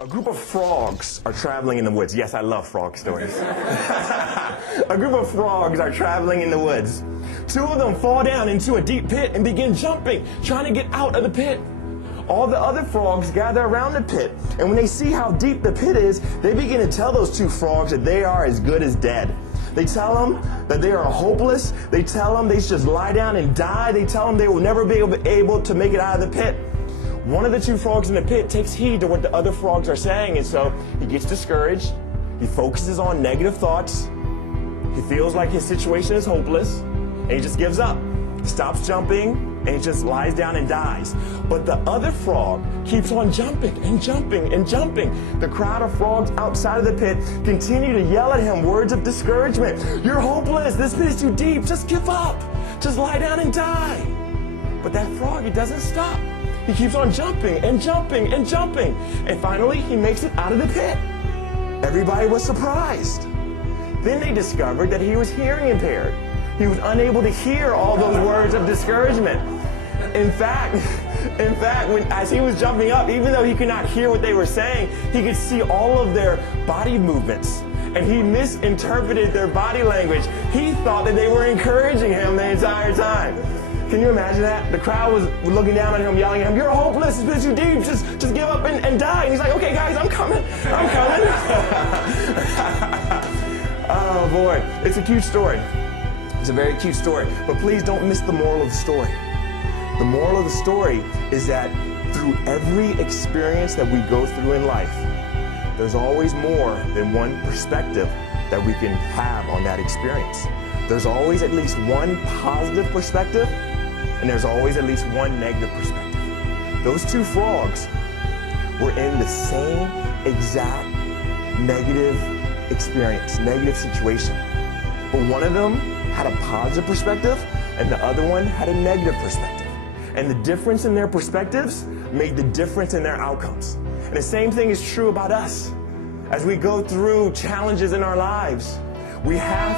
A group of frogs are traveling in the woods. Yes, I love frog stories. A group of frogs are traveling in the woods. Two of them fall down into a deep pit and begin jumping, trying to get out of the pit. All the other frogs gather around the pit, and when they see how deep the pit is, they begin to tell those two frogs that they are as good as dead. They tell them that they are hopeless. They tell them they should just lie down and die. They tell them they will never be able to make it out of the pit. One of the two frogs in the pit takes heed to what the other frogs are saying, and so he gets discouraged. He focuses on negative thoughts. He feels like his situation is hopeless, and he just gives up. He stops jumping, and he just lies down and dies. But the other frog keeps on jumping and jumping and jumping. The crowd of frogs outside of the pit continue to yell at him words of discouragement. You're hopeless. This pit is too deep. Just give up. Just lie down and die. But that frog, he doesn't stop. He keeps on jumping and jumping and jumping. And finally, he makes it out of the pit. Everybody was surprised. Then they discovered that he was hearing impaired. He was unable to hear all those words of discouragement. In fact, as he was jumping up, even though he could not hear what they were saying, he could see all of their body movements. And he misinterpreted their body language. He thought that they were encouraging him the entire time. Can you imagine that? The crowd was looking down at him, yelling at him, "You're hopeless, this is too deep, just give up and die." And he's like, "Okay guys, I'm coming. Oh boy, it's a cute story. It's a very cute story, but please don't miss the moral of the story. The moral of the story is that through every experience that we go through in life, there's always more than one perspective that we can have on that experience. There's always at least one positive perspective, and there's always at least one negative perspective. Those two frogs were in the same exact negative experience, negative situation. But one of them had a positive perspective, and the other one had a negative perspective. And the difference in their perspectives made the difference in their outcomes. And the same thing is true about us. As we go through challenges in our lives, we have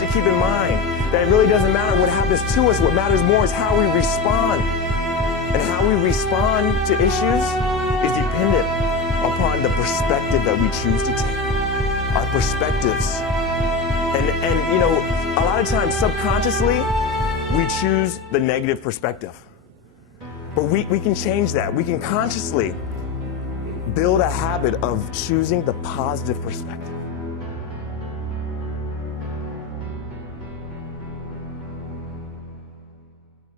to keep in mind that it really doesn't matter what happens to us. What matters more is how we respond. And how we respond to issues is dependent upon the perspective that we choose to take. Our perspectives. And you know, a lot of times subconsciously, we choose the negative perspective. But we can change that. We can consciously build a habit of choosing the positive perspective.